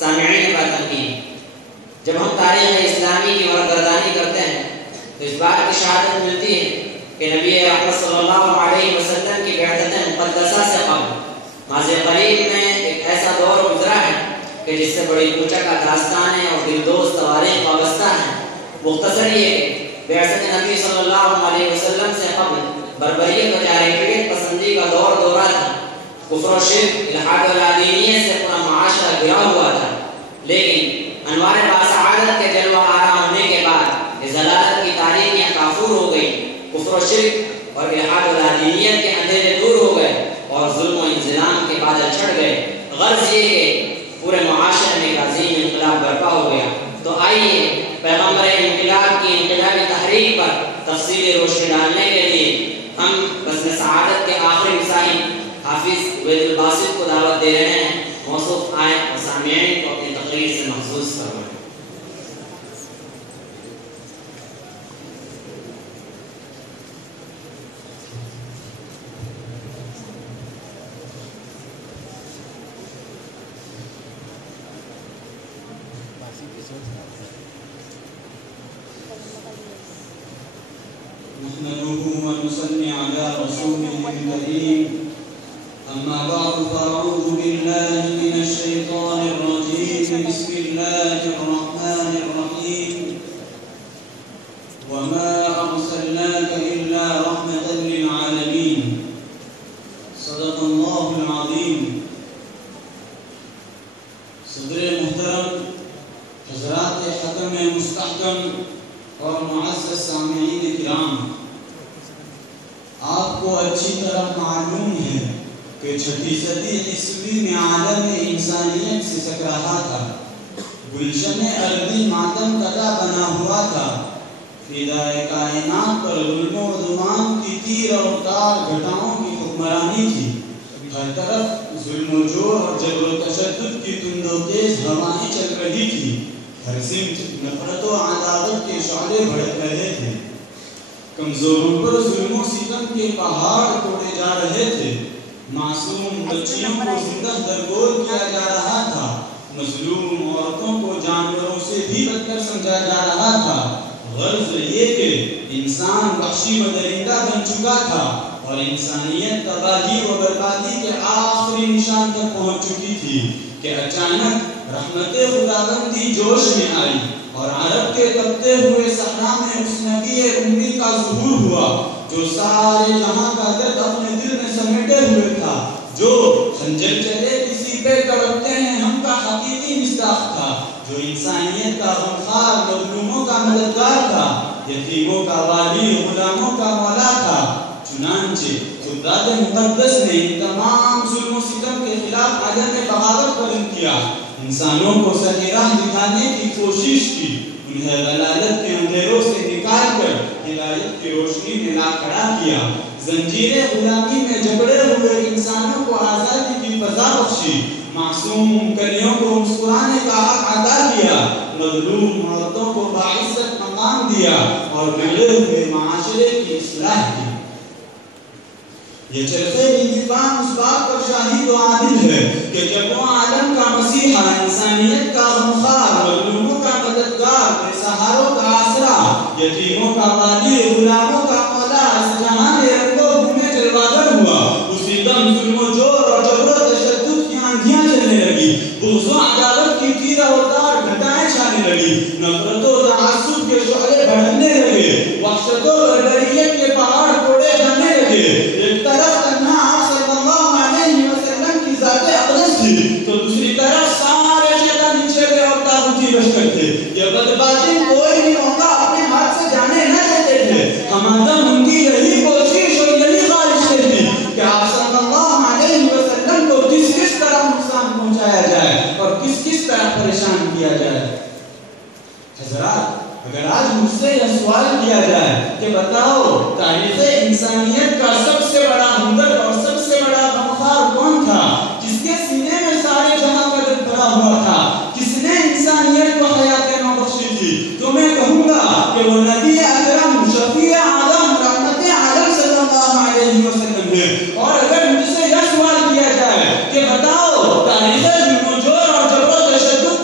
سامعین بات تنقید، جب ہم تاریخ اسلامی کی ورقردانی کرتے ہیں تو اس بات کی شہادت ملتی ہے کہ نبی اکرم صلی اللہ علیہ وسلم کی بیعت مقدسہ سے قبل ماضی قریب میں ایک ایسا دور گزرا ہے کہ جس سے بڑی کوچک داستانیں اور دلدوز تواریخ وابستہ ہیں۔ مختصر یہ کہ بیعت نبی صلی اللہ علیہ وسلم سے قبل بربریت و جاہلیت پسندی کا دورہ تھا۔ کفر و شرک، الحاد و لادینیت سے پورا معاشرہ گرا ہوا تھا، لیکن انوار باسعادت کے جلوہ آرا ہونے کے بعد اس ضلالت کی تاریخیاں کافور ہو گئی، کفر و شرک اور الحاد و لادینیت کے اندھیرے دور ہو گئے اور ظلم و انظلام کے بادل چھڑ گئے۔ غرض یہ کہ پورے معاشرے میں ایک عظیم انقلاب برپا ہو گیا۔ تو آئیے پیغمبر انقلاب کی انقلابی تحریک پر تفصیلی روشنی ڈالنے کے لیے ہم بزم سعادت کے آخری مساہی حافظ عبید الباسط کو دعوت دے رہے ہیں، موصوف آئیں اور سامعین کو اپنی تقریر سے محظوظ فرمائیں۔ نحمده ونصلي على رسوله الكريم، أما بعد فأعوذ بالله من الشيطان الرجيم، بسم الله الرحمن الرحيم، وما أرسلناك إلا رحمة للعالمين، صدق الله العظيم۔ صدر محترم، حضرات حکم مستحکم اور معزز سامعین کرام، آپ کو اچھی طرح معلوم ہے کہ 6 صدی عیسوی میں عالم انسانیت سے سک رہا تھا، گلشن ارضی ماتم کدا بنا ہوا تھا، فدائے کائنات پر ظلم و عدوان کی تیر اور تار گھٹاؤں کی حکمرانی تھی، ہر طرف ظلم و جور اور جبر و تشدد کی تند و تیز ہوائیں چل رہی تھی، ہر سمت نفرت و عداوت کے شعلے بھڑک رہے تھے، کمزوروں پر ظلم و ستم کے پہاڑ توڑے جا رہے تھے، معصوم بچیوں کو زندہ درگور کیا جا رہا تھا، مظلوم عورتوں کو جانوروں سے بھی بدتر سمجھا جا رہا تھا۔ غرض یہ کہ انسان وحشی و درندہ بن چکا تھا اور انسانیت تباہی و بربادی کے آخری نشان تک پہنچ چکی تھی کہ اچانک رحمت خداوندی جوش میں آئی اور عرب کے تپتے ہوئے صحرا میں اس نبی امی کا ظہور ہوا جو سارے جہاں کا درد اپنے دل میں سمیٹے ہوئے تھا، جو خنجر چلے کسی پہ تڑپتے ہیں ہم کا حقیقی مصداق تھا، جو انسانیت کا غمخوار، مظلوموں کا مددگار تھا، یتیموں کا والی، غلاموں کا مولا تھا۔ چنانچہ خداد مقدس نے تمام ظلم و ستم کے خلاف عدم بغاوت بلند کیا، انسانوں کو سچ راہ دکھانے کی کوشش کی، انہیں ضلالت کے اندھیروں سے نکال کر ہدایت کی روشنی میں لا کھڑا کیا، زنجیر غلامی میں جکڑے ہوئے انسانوں کو آزادی کی فضا بخشی، معصوم کلیوں کو مسکرانے کا حق عطا کیا، مظلوم عورتوں کو باعزت مقام دیا اور بگڑے ہوئے معاشرے کی اصلاح کی۔ یہ چرخے انتقام اس بات پر شاہد و عادل ہے کہ جب وہ عالم کا مسیحا، انسانیت کا غمخوار، مظلوموں کا مددگار، بے سہاروں کا آسرا، یتیموں کا والی، غلاموں کا مولا اس جہاں میں رنگ و بو میں جلوگر ہوا، اسی دم ظلم و جور اور جبر و تشدد کی آندھیاں چلنے لگی، بغض و عداوت کی تیر و تار گھٹائیں چھانے لگی، نفرت و تعصب کے شعلے بڑھنے لگے، وحشت و بربریت کے پہاڑ توڑے جانے لگے۔ ایک طرف تنہا آپ صلی اللہ علیہ وسلم کی ذات اقدس تھی تو دوسری طرف سارے شیطان نیچے کے اور تاغوتی لشکر تھے، یہ بدباطن کوئی بھی موقع اپنے ہاتھ سے جانے نہ دیتے تھے، ہمدم ان کی یہی کوشش اور یہی خواہش تھی کہ آپ صلی اللہ علیہ وسلم کو کس طرح نقصان پہنچایا جائے اور کس طرح پریشان کیا جائے۔ حضرات، اگر آج مجھ سے یہ سوال کیا جائے کہ بتاؤ تاریخ انسانیت کا سب سے بڑا ہمدرد اور سب سے بڑا غمخوار کون تھا، جس کے سینے میں سارے جہاں کا درد بھرا ہوا تھا، کس نے انسانیت کو حیات نو بخشی تھی، تو میں کہوں گا کہ وہ نبی اکرم شفیع عالم رحمت عالم صلی اللہ علیہ وسلم ہے۔ اور اگر مجھ سے یہ سوال کیا جائے کہ بتاؤ تاریخ ظلم و جور اور جبر و تشدد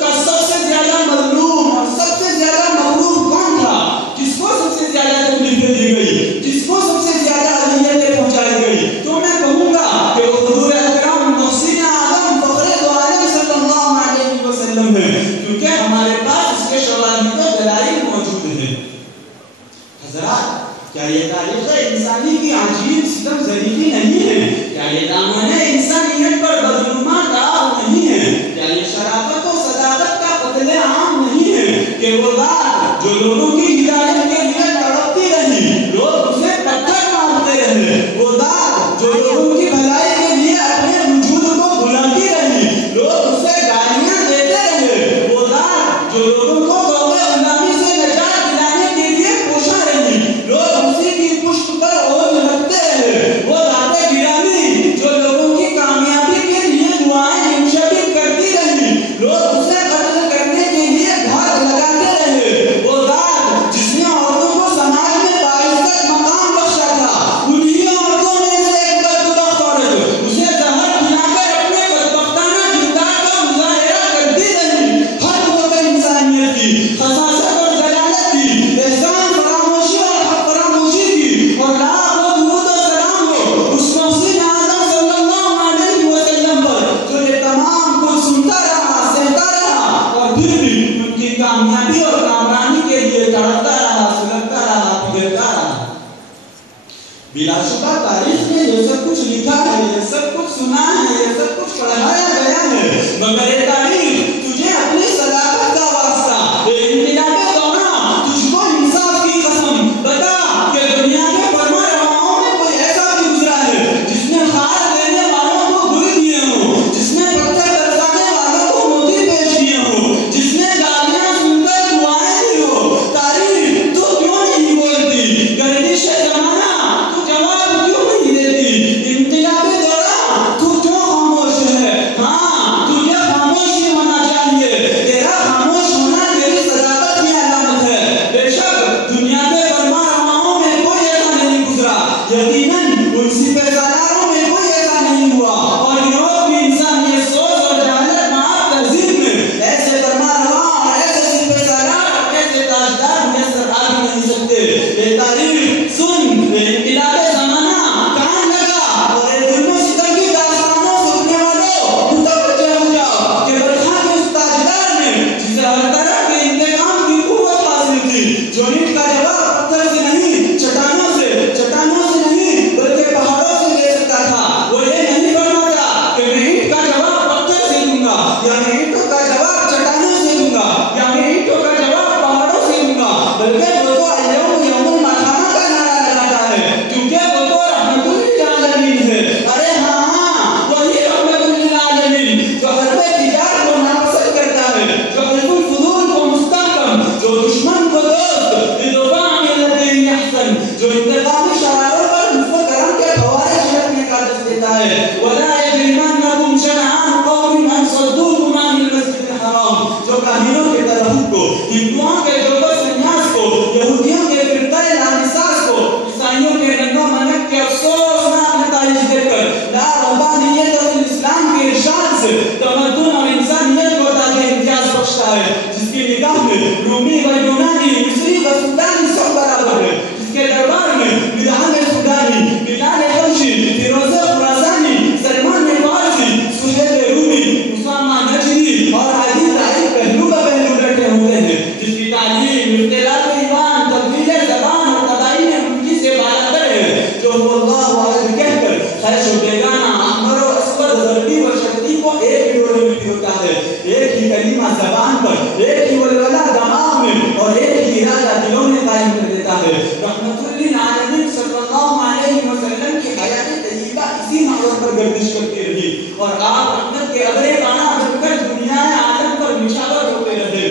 بخشتا ہے، جس کی نگاہ میں رومی و یونانی، مصری و سودانی سب برابر ہے، جس کے دربار میں مدحت سودانی، بلال حبشی، فیروز خراسانی، سلمان فارسی، سہیل رومی، اسامہ نجدی اور علی راہی پہلو کا پہلو بیٹھے ہوتے ہیں، جس کی تعلیم اختلاف ایمان، تبدیل زبان اور تباہی ملکی سے بالاتر ہے، جو اللہ احد کہہ کر خیش و بیگانہ، احمر و اسود، غربی و شرقی کو ایک ہی ڈورے میں پیروتا ہے، ایک ہی کلمہ زبان پر، ایک ہی ولولہ دماغ میں اور ایک ہی ارادہ دلوں میں قائم کر دیتا ہے۔ رحمت للعالمین صلی اللہ علیہ وسلم کی حیات طیبہ اسی معرض پر گردش کرتی رہی اور آپ رحمت کے ابرے بانا جب کر دنیا عالم پر نشاور ہوتے رہے۔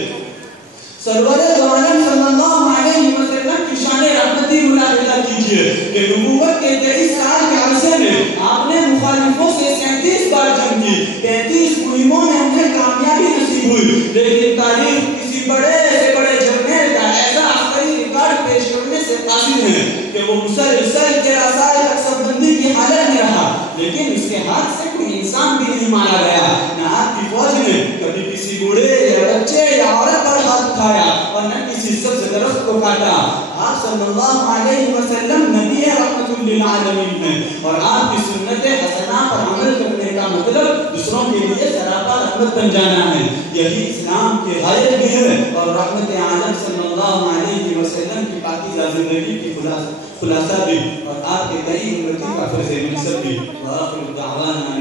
سرور دو عالم صلی اللہ علیہ وسلم کی شان رحمتی ملاحظہ کیجئے کہ نبوت کے 23 سال کے عرصے میں آپ نے مخالفوں سے 37 بار جنگ کی، 35 مہموں میں انہیں کامیابی نصیب ہوئی، لیکن تاریخ کسی بڑے سے بڑے جرنیل کا ایسا عسکری ریکارڈ پیش کرنے سے قاصر ہے کہ وہ مسلسل کے رسائل اکثر بندی کی حالت میں رہا، لیکن اس کے ہاتھ سے کوئی انسان بھی نہیں مارا گیا، نہ آپ کی فوج نے کبھی کسی بوڑھے یا بچے یا عورت پر ہاتھ اٹھایا اور نہ کسی سبز درخت کو کاٹا۔ آپ صلی اللہ علیہ وسلم نبی رحمت للعالمین ہیں اور آپ کی سنت حسنہ پر عمل کرنے کا مطلب دوسروں کے لیے سراپا رحمت بن جانا ہے، یہی اسلام کی غایت بھی ہے اور رحمت عالم صلی اللہ علیہ وسلم کی پاکیزہ زندگی کی خلاصہ بھی اور آپ کے کئی امتی کا فرض منصب بھی۔ وآخر دعوانا